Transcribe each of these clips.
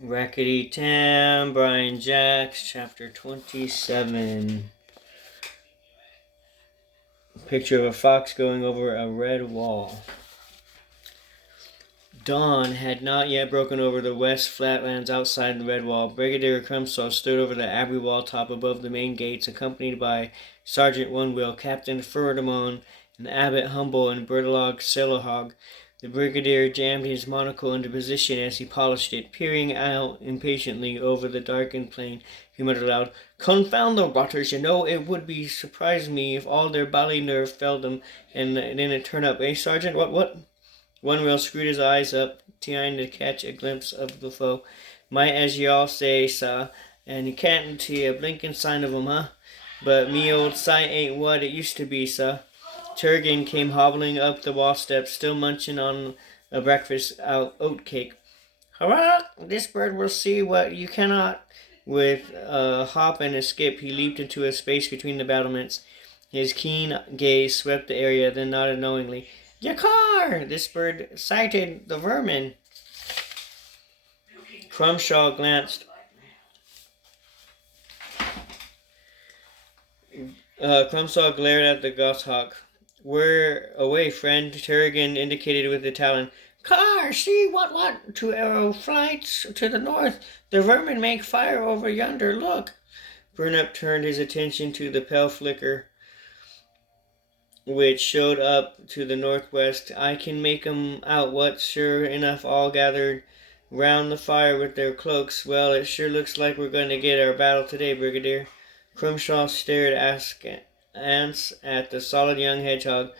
Rakkety Tam Ch, chapter 27. Picture of a fox going over a red wall. Dawn had not yet broken over the west flatlands outside the red wall. Brigadier Crumpsaw stood over the abbey wall top above the main gates, accompanied by Sergeant Onewheel, Captain Ferdinand, and Abbot Humble and Bertilog Silahog. The brigadier jammed his monocle into position as he polished it, peering out impatiently over the darkened plain. He muttered aloud, "Confound the rotters, you know, it would be surprise me if all their bally nerve failed them, and then it turned up, eh, Sergeant? What? Onewheel screwed his eyes up, trying to catch a glimpse of the foe. Might as you all say, sah, and you can't see a blinking sign of 'em, huh? But me old sight ain't what it used to be, sah." Turgan came hobbling up the wall steps, still munching on a breakfast oat cake. "Hurrah! This bird will see what you cannot." With a hop and a skip, he leaped into a space between the battlements. His keen gaze swept the area, then nodded knowingly. "Yakar! This bird sighted the vermin." Crumshaw glanced. Crumshaw glared at the goshawk. "We're away, friend," Turrigan indicated with the talon. "Car, see what? Two arrow flights to the north. The vermin make fire over yonder. Look." Burnup turned his attention to the pale flicker which showed up to the northwest. "I can make 'em out what? Sure enough, all gathered round the fire with their cloaks. Well, it sure looks like we're going to get our battle today, Brigadier." Crumshaw stared askance at the solid young hedgehog.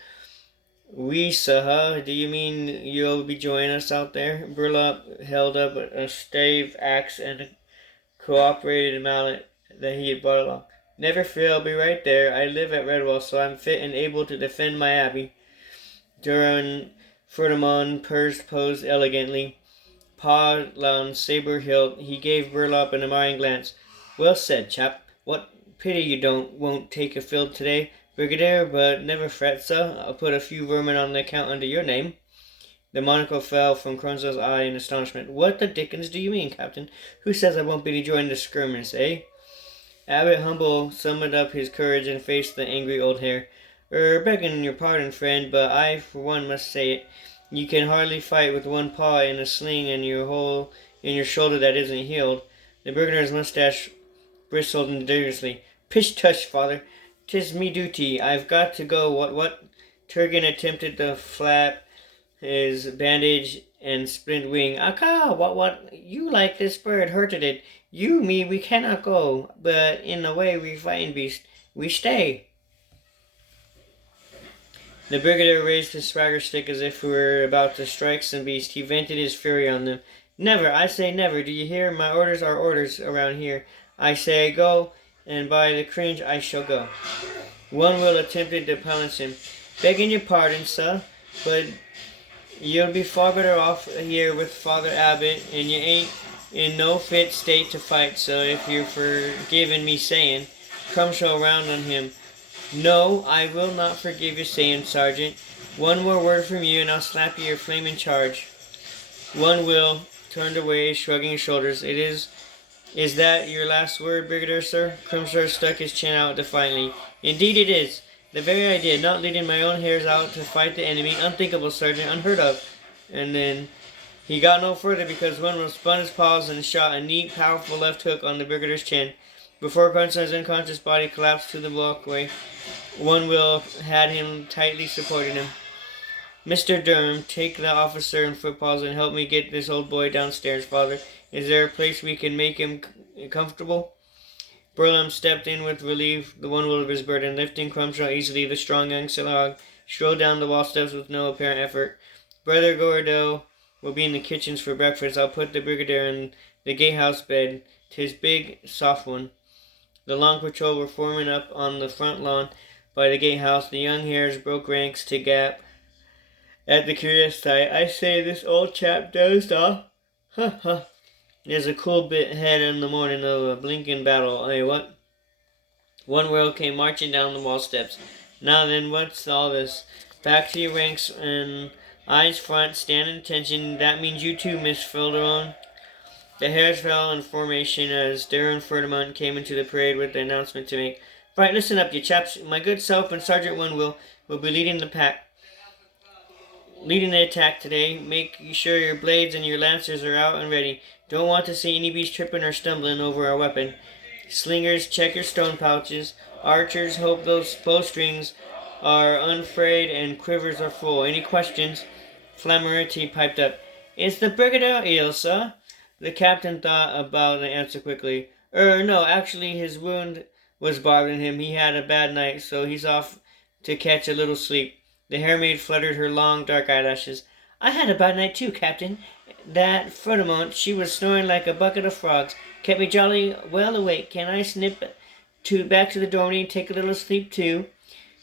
"We, sah, do you mean you'll be joining us out there?" Burlap held up a stave axe and a cooperated mallet that he had brought along. "Never fear, I'll be right there. I live at Redwall, so I'm fit and able to defend my abbey." Duran Ferdinand posed elegantly, pawed on saber hilt. He gave Burlap an admiring glance. "Well said, chap. What pity you won't take a field today, Brigadier, but never fret, sir. I'll put a few vermin on the account under your name." The monocle fell from Crumshaw's eye in astonishment. "What the dickens do you mean, Captain? Who says I won't be joining the skirmish, eh?" Abbot Humble summoned up his courage and faced the angry old hare. Begging your pardon, friend, but I, for one, must say it. You can hardly fight with one paw in a sling and your hole in your shoulder that isn't healed." The brigadier's mustache bristled indignously. "Pish tush, father. 'Tis me duty. I've got to go. What? Turgan attempted to flap his bandage and splint wing. "Aka, what? You like this bird, hurted it. You, me, we cannot go. But in a way we fighting beast. We stay." The brigadier raised his swagger stick as if he were about to strike some beast. He vented his fury on them. "Never, I say never. Do you hear? My orders are orders around here. I say go, and by the cringe I shall go." Onewheel attempted to pounce him. "Begging your pardon, sir, but you'll be far better off here with Father Abbot, and you ain't in no fit state to fight, so if you're forgiving me saying." Crumshaw round on him. "No, I will not forgive you saying, Sergeant. One more word from you, and I'll slap you your flaming charge." Onewheel turned away, shrugging his shoulders. Is that your last word, Brigadier, sir?" Crumshaw stuck his chin out defiantly. "Indeed it is. The very idea, not leading my own hairs out to fight the enemy. Unthinkable, Sergeant, unheard of." And then he got no further because Onewheel spun his paws and shot a neat, powerful left hook on the brigadier's chin. Before Crumshaw's unconscious body collapsed to the walkway, Onewheel had him tightly supporting him. "Mr. Durham, take the officer and footpaws and help me get this old boy downstairs, father. Is there a place we can make him comfortable?" Burlum stepped in with relief, the Onewheel of his burden. Lifting Crumshaw easily, the strong young Silahog strode down the wall steps with no apparent effort. "Brother Gordell will be in the kitchens for breakfast. I'll put the brigadier in the gatehouse bed. 'Tis big, soft one." The long patrol were forming up on the front lawn by the gatehouse. The young hares broke ranks to gap at the curious sight. "I say, this old chap dozed off. Huh. There's a cool bit ahead in the morning of a blinking battle, eh, what?" Onewheel came marching down the wall steps. "Now then, what's all this? Back to your ranks and eyes front, stand at attention. That means you too, Miss Filderon." The hares fell in formation as Darren Ferdinand came into the parade with the announcement to make. Right, listen up, you chaps. My good self and Sergeant One will be leading the attack today. Make sure your blades and your lancers are out and ready. Don't want to see any beast tripping or stumbling over our weapon. Slingers, check your stone pouches. Archers, hope those bowstrings are unfrayed and quivers are full. Any questions? Flamarity piped up. Is the brigadier ill, sir? The captain thought about the answer quickly. No, actually his wound was bothering him. He had a bad night, so he's off to catch a little sleep. The hairmaid fluttered her long, dark eyelashes. I had a bad night too, Captain. That Ferdinand, she was snoring like a bucket of frogs. Kept me jolly well awake. Can I snip back to the dormitory and take a little sleep too?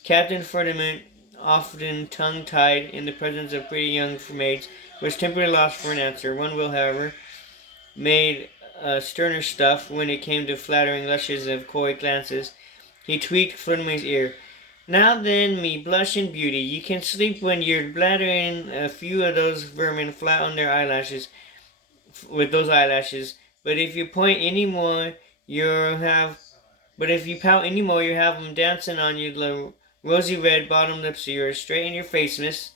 Captain Ferdinand, often tongue-tied in the presence of pretty young maids, was temporarily lost for an answer. One will, however, made sterner stuff when it came to flattering lushes of coy glances. He tweaked Ferdinand's ear. Now then, me blushing beauty, you can sleep when you're bladdering a few of those vermin flat on their eyelashes, with those eyelashes. But if you point any more, if you pout any more, you have 'em dancing on you, the rosy red bottom lips of yours, straight in your face, miss.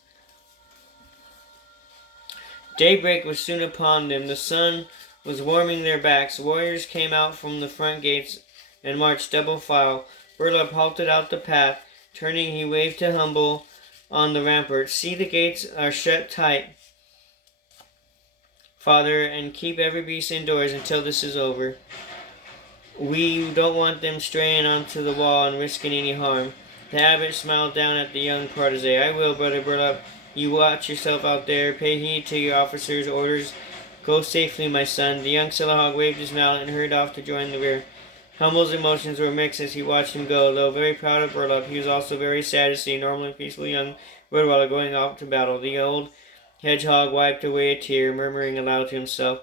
Daybreak was soon upon them. The sun was warming their backs. Warriors came out from the front gates and marched double file. Burlap halted out the path. Turning, he waved to Humble on the rampart. See, the gates are shut tight, Father, and keep every beast indoors until this is over. We don't want them straying onto the wall and risking any harm. The abbot smiled down at the young protege. I will, Brother Burlap. You watch yourself out there. Pay heed to your officers' orders. Go safely, my son. The young Silahog waved his mallet and hurried off to join the rear. Humble's emotions were mixed as he watched him go. Though very proud of Burlap, he was also very sad to see a normally peaceful young Rottweiler going off to battle. The old hedgehog wiped away a tear, murmuring aloud to himself,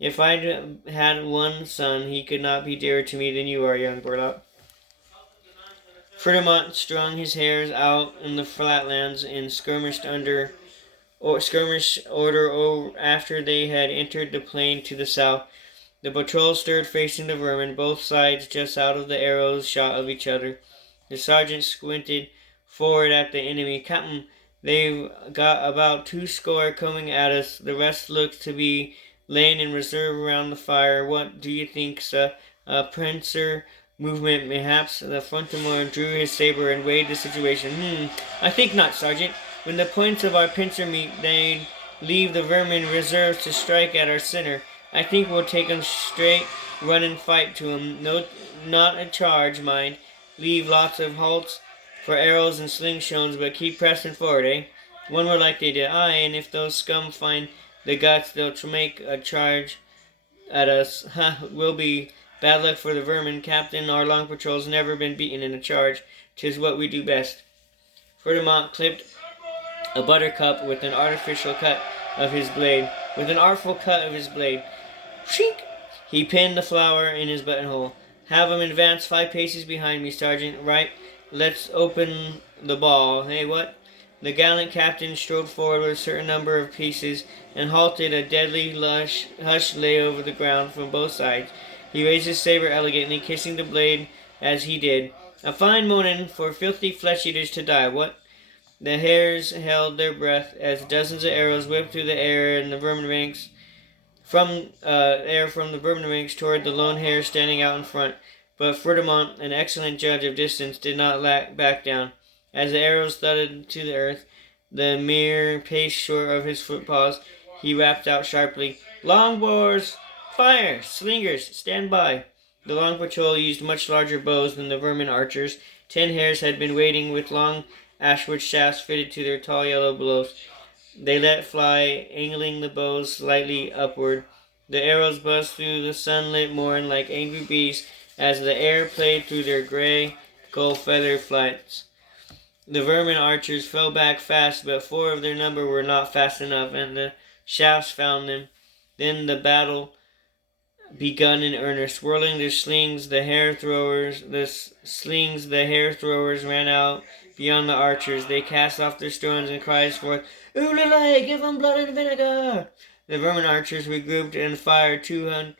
If I'd had one son, he could not be dearer to me than you are, young Burlap. Ferdinand strung his hares out in the flatlands and skirmished order after they had entered the plain to the south. The patrol stood facing the vermin, both sides just out of the arrow's shot of each other. The sergeant squinted forward at the enemy. Captain, they've got about 20 coming at us. The rest look to be laying in reserve around the fire. What do you think, sir? A pincer movement, mayhaps? The Frontimore drew his saber and weighed the situation. I think not, Sergeant. When the points of our pincer meet, they leave the vermin reserves to strike at our center. I think we'll take 'em straight, run and fight to 'em. No, not a charge, mind. Leave lots of halts for arrows and slingshots, but keep pressing forward, eh? One more like they did. Aye, and if those scum find the guts, they'll make a charge at us. Will be bad luck for the vermin, Captain. Our long patrol's never been beaten in a charge. 'Tis what we do best. Ferdinand clipped a buttercup with an artful cut of his blade. Shink! He pinned the flower in his buttonhole. Have 'em advance 5 paces behind me, Sergeant. Right. Let's open the ball. Hey, what? The gallant captain strode forward with a certain number of pieces and halted. A deadly hush lay over the ground from both sides. He raised his saber elegantly, kissing the blade as he did. A fine moment for filthy flesh-eaters to die, what? The hares held their breath as dozens of arrows whipped through the air and the vermin ranks from the vermin ranks toward the lone hare standing out in front. But Ferdinand, an excellent judge of distance, did not back down. As the arrows thudded to the earth, the mere pace short of his footpaws, he rapped out sharply, Longbows, fire! Slingers, stand by! The long patrol used much larger bows than the vermin archers. 10 hares had been waiting with long ashwood shafts fitted to their tall yellow blows. They let fly, angling the bows slightly upward. The arrows buzzed through the sunlit morn like angry beasts as the air played through their gray, gold feather flights. The vermin archers fell back fast, but 4 of their number were not fast enough, and the shafts found them. Then the battle begun in earnest. Whirling their slings, the hare throwers ran out beyond the archers. They cast off their stones and cried forth, Oolala, give 'em blood and vinegar! The vermin archers regrouped and fired two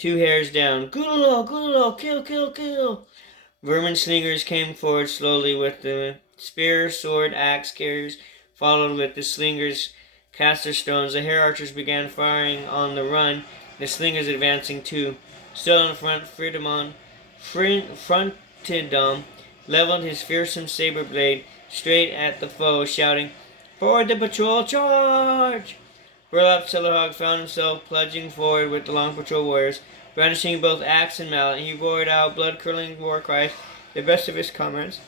hairs down. Gulalo, Gulalo, kill, kill, kill! Vermin slingers came forward slowly with the spear, sword, axe carriers, followed with the slingers, caster stones. The hair archers began firing on the run, the slingers advancing too. Still in front, Frontidom leveled his fearsome saber blade straight at the foe, shouting, "Forward the patrol, charge!" Burlap Silverhawk found himself plunging forward with the long patrol warriors. Brandishing both axe and mallet, he roared out blood-curdling war cries, the best of his comrades.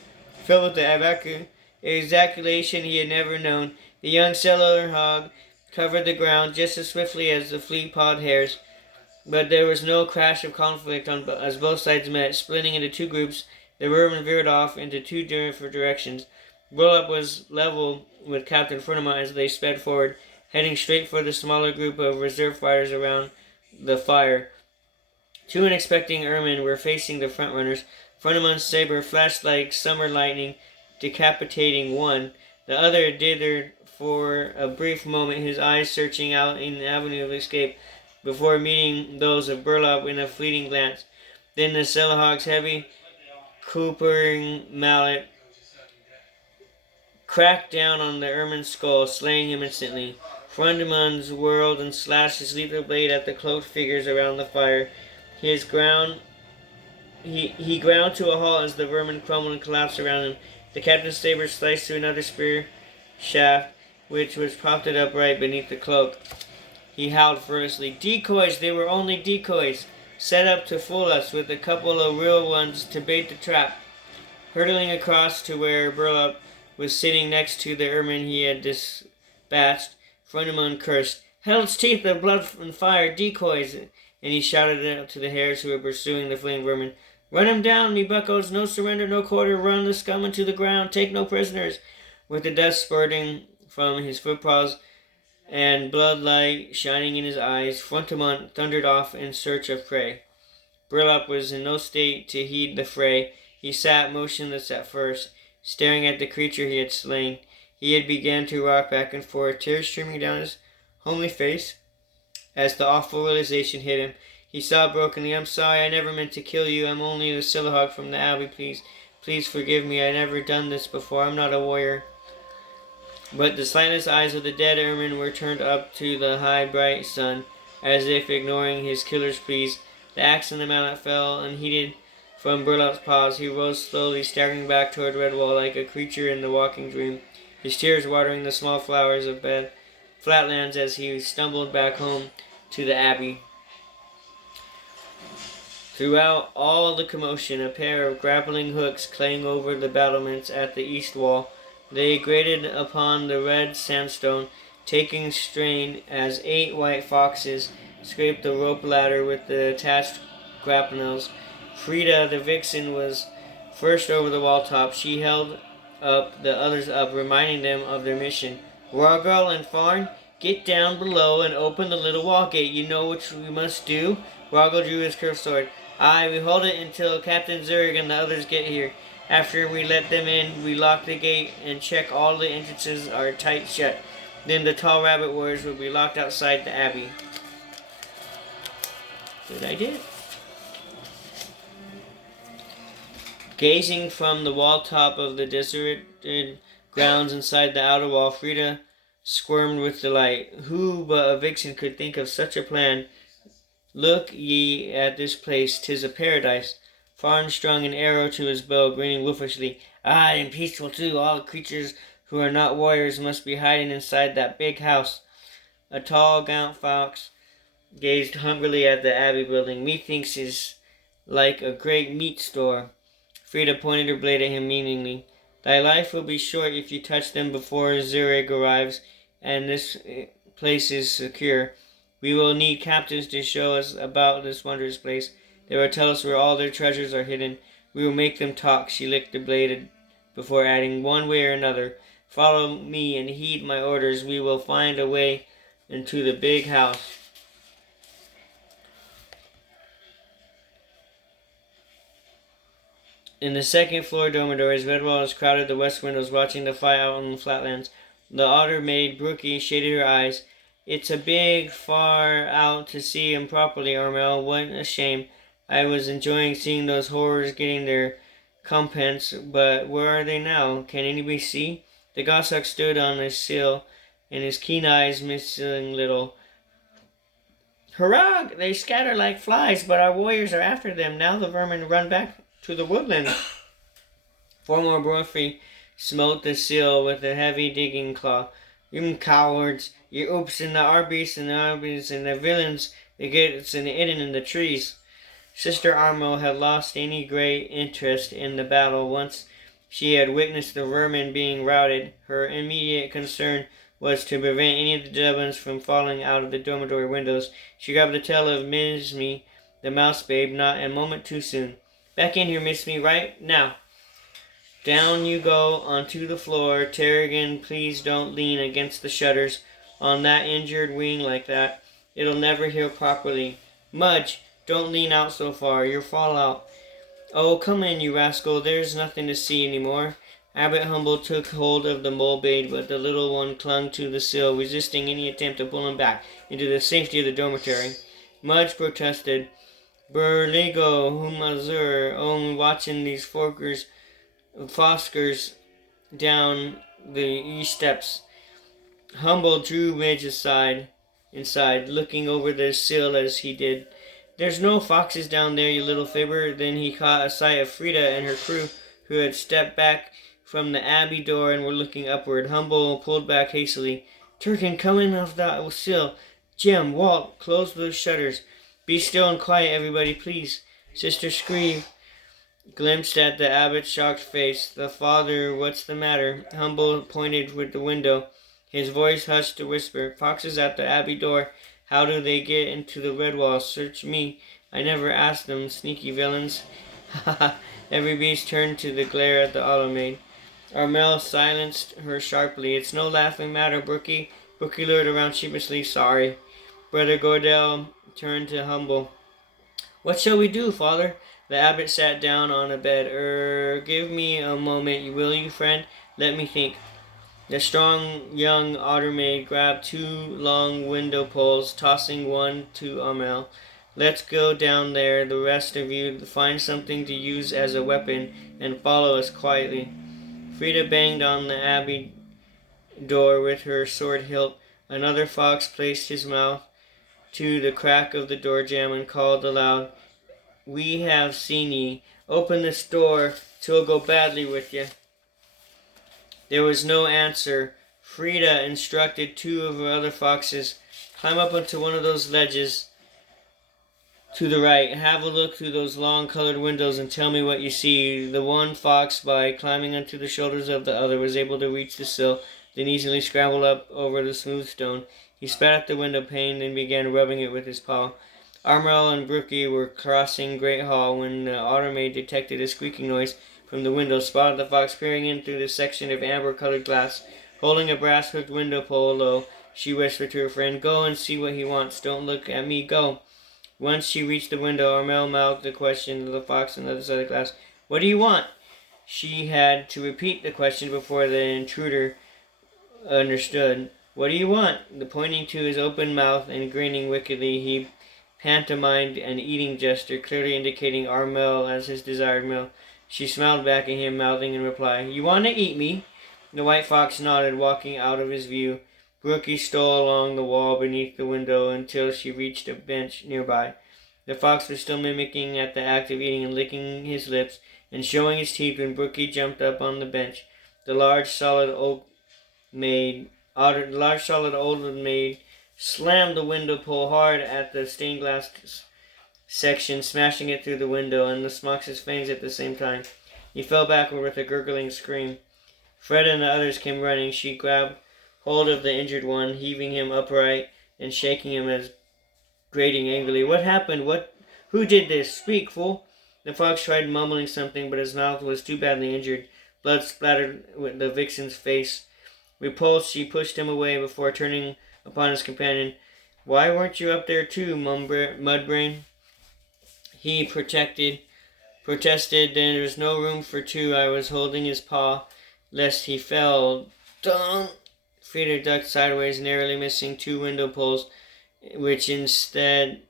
Filled with the ejaculation he had never known, the young Silverhawk covered the ground just as swiftly as the fleet-pawed hares. But there was no crash of conflict as both sides met. Splitting into two groups, the vermin veered off into two different directions. Burlap was level with Captain Furnama as they sped forward, heading straight for the smaller group of reserve fighters around the fire. Two unexpected airmen were facing the front runners. Furnama's saber flashed like summer lightning, decapitating one. The other dithered for a brief moment, his eyes searching out an avenue of escape before meeting those of Burlap in a fleeting glance. Then the Silverhawk's heavy, coopering mallet cracked down on the ermine's skull, slaying him instantly. Frontidom whirled and slashed his lethal blade at the cloaked figures around the fire. He ground to a halt as the vermin crumbled and collapsed around him. The captain's saber sliced through another spear shaft, which was propped upright beneath the cloak. He howled furiously. Decoys! They were only decoys, set up to fool us, with a couple of real ones to bait the trap. Hurtling across to where Burlap was sitting next to the ermine he had dispatched, Frontidom cursed. Hell's teeth of blood and fire, decoys! And he shouted it out to the hares who were pursuing the fleeing vermin. Run him down, me buckos! No surrender, no quarter! Run the scum into the ground! Take no prisoners! With the dust spurting from his footpaws and bloodlight shining in his eyes, Frontidom thundered off in search of prey. Burlap was in no state to heed the fray. He sat motionless at first, staring at the creature he had slain. He had begun to rock back and forth, tears streaming down his homely face as the awful realization hit him. He sobbed brokenly, I'm sorry, I never meant to kill you. I'm only the Silverhawk from the Abbey. Please forgive me. I never done this before. I'm not a warrior. But the sightless eyes of the dead ermine were turned up to the high, bright sun, as if ignoring his killer's pleas. The axe and the mallet fell unheeded from Burlap's paws. He rose slowly, staggering back toward Redwall like a creature in the walking dream, his tears watering the small flowers of flatlands as he stumbled back home to the Abbey. Throughout all the commotion, a pair of grappling hooks clanged over the battlements at the east wall. They grated upon the red sandstone, taking strain as 8 white foxes scraped the rope ladder with the attached grapnels. Frida, the vixen, was first over the wall top. She held the others up, reminding them of their mission. Wargle and Farn, get down below and open the little wall gate. You know what we must do? Wargle drew his curved sword. Aye, we hold it until Captain Zurg and the others get here. After we let them in, we lock the gate and check all the entrances are tight shut. Then the tall rabbit warriors will be locked outside the Abbey. Good idea. Gazing from the wall top of the deserted grounds inside the outer wall, Frida squirmed with delight. Who but a vixen could think of such a plan? Look ye at this place, 'tis a paradise. Farn strung an arrow to his bow, grinning wolfishly. Aye, and peaceful too. All creatures who are not warriors must be hiding inside that big house. A tall, gaunt fox gazed hungrily at the Abbey building. Methinks is like a great meat store. Frida pointed her blade at him meaningly. Thy life will be short if you touch them before Zurg arrives, and this place is secure. We will need captains to show us about this wondrous place. They will tell us where all their treasures are hidden. We will make them talk. She licked the blade before adding, one way or another. Follow me and heed my orders. We will find a way into the big house. In the second floor dormitories, Redwall crowded the west windows, watching the fight out on the flatlands. The otter-maid Brookie shaded her eyes It's a big far out to see him properly, Armel. What a shame. I was enjoying seeing those horrors getting their comeuppance, but where are they now? Can anybody see? The goshawk stood on his sill, and his keen eyes missing little. Hurrah! They scatter like flies, but our warriors are after them. Now the vermin run back to the woodland. Former Brophy smote the sill with a heavy digging claw. You cowards! You oops and the arbies and the villains that gets hidden in the trees. Sister Armo had lost any great interest in the battle once she had witnessed the vermin being routed. Her immediate concern was to prevent any of the Dublins from falling out of the dormitory windows. She grabbed the tail of Miss Me, the mouse babe, not a moment too soon. Back in here, Miss Me, right now. Down you go onto the floor. Terrigan, please don't lean against the shutters on that injured wing like that. It'll never heal properly. Mudge, don't lean out so far. You'll fall out. Oh, come in, you rascal. There's nothing to see anymore. Abbot Humble took hold of the mole babe, but the little one clung to the sill, resisting any attempt to pull him back into the safety of the dormitory. Mudge protested. Berligo, humazur, watching these Foskers down the east steps. Humble drew Midge inside, looking over the sill as he did. There's no foxes down there, you little fibber. Then he caught a sight of Frida and her crew, who had stepped back from the abbey door and were looking upward. Humble pulled back hastily. Turkin, come in off that sill. Jim, Walt, close those shutters. Be still and quiet, everybody, please. Sister Screeve glimpsed at the abbot's shocked face. The father, what's the matter? Humble pointed with the window. His voice hushed to whisper. Foxes at the abbey door. How do they get into the red wall? Search me. I never asked them, sneaky villains. Ha ha. Every beast turned to the glare at the automaid. Armel silenced her sharply. It's no laughing matter, Brookie. Brookie lured around sheepishly. Sorry. Brother Gordell turned to Humble. What shall we do, Father? The abbot sat down on a bed. Give me a moment, will you, friend? Let me think. The strong young ottermaid grabbed 2 long window poles, tossing one to Armel. Let's go down there, the rest of you. Find something to use as a weapon and follow us quietly. Frida banged on the abbey door with her sword hilt. Another fox placed his mouth to the crack of the door jamb and called aloud, We have seen ye. Open this door, 'twill go badly with ye. There was no answer. Frida instructed 2 of her other foxes, climb up onto one of those ledges to the right. Have a look through those long colored windows and tell me what you see. The one fox, by climbing onto the shoulders of the other, was able to reach the sill, then easily scrambled up over the smooth stone. He spat at the window pane and began rubbing it with his paw. Armel and Brookie were crossing Great Hall when the ottermaid detected a squeaking noise from the window, spotted the fox peering in through the section of amber-colored glass. Holding a brass-hooked window pole low, she whispered to her friend, Go and see what he wants. Don't look at me. Go. Once she reached the window, Armel mouthed the question to the fox on the other side of the glass. What do you want? She had to repeat the question before the intruder understood. What do you want? The pointing to his open mouth and grinning wickedly, he pantomimed an eating gesture, clearly indicating Armel as his desired meal. She smiled back at him, mouthing in reply, You want to eat me? The white fox nodded, walking out of his view. Brookie stole along the wall beneath the window until she reached a bench nearby. The fox was still mimicking at the act of eating and licking his lips and showing his teeth when Brookie jumped up on the bench. The large, solid old maid slammed the window pole hard at the stained glass section, smashing it through the window and the Smox's fangs at the same time. He fell backward with a gurgling scream. Fred and the others came running. She grabbed hold of the injured one, heaving him upright and shaking him as grating angrily. What happened? Who did this? Speak, fool! The fox tried mumbling something, but his mouth was too badly injured. Blood splattered with the vixen's face. Repulsed, she pushed him away before turning upon his companion. Why weren't you up there too, Mudbrain? He protested. There was no room for 2. I was holding his paw, lest he fell. Don't! Frida ducked sideways, narrowly missing 2 window poles, which instead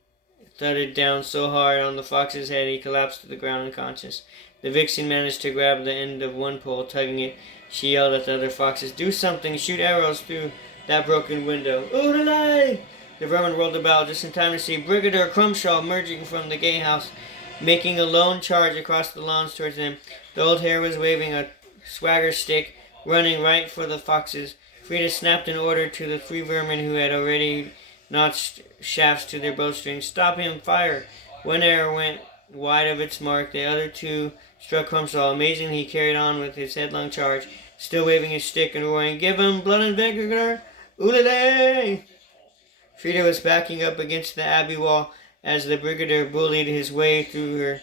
thudded down so hard on the fox's head he collapsed to the ground unconscious. The vixen managed to grab the end of one pole, tugging it. She yelled at the other foxes, "Do something! Shoot arrows through that broken window!" "Oodalay!" The vermin whirled about just in time to see Brigadier Crumshaw emerging from the gatehouse, making a lone charge across the lawns towards them. The old hare was waving a swagger stick, running right for the foxes. Frida snapped an order to the 3 vermin who had already notched shafts to their bowstrings. "Stop him! Fire!" One arrow went wide of its mark. The other 2 struck Crumshaw. Amazingly, he carried on with his headlong charge, still waving his stick and roaring, "Give him blood and vinegar! Oolele!" Frida was backing up against the abbey wall as the brigadier bullied his way through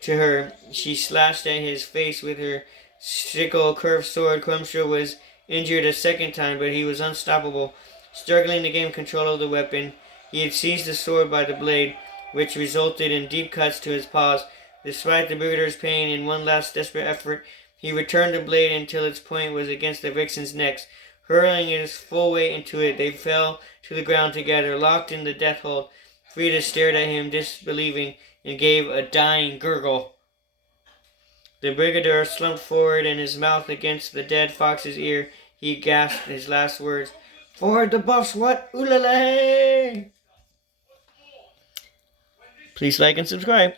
to her. She slashed at his face with her sickle curved sword. Crumshaw was injured a second time, but he was unstoppable. Struggling to gain control of the weapon, he had seized the sword by the blade, which resulted in deep cuts to his paws. Despite the brigadier's pain, in one last desperate effort, he returned the blade until its point was against the vixen's neck. Hurling his full weight into it, they fell to the ground together, locked in the death hold. Frida stared at him, disbelieving, and gave a dying gurgle. The brigadier slumped forward, and his mouth against the dead fox's ear. He gasped his last words. "Forward the buffs, what? Oolale!" Please like and subscribe.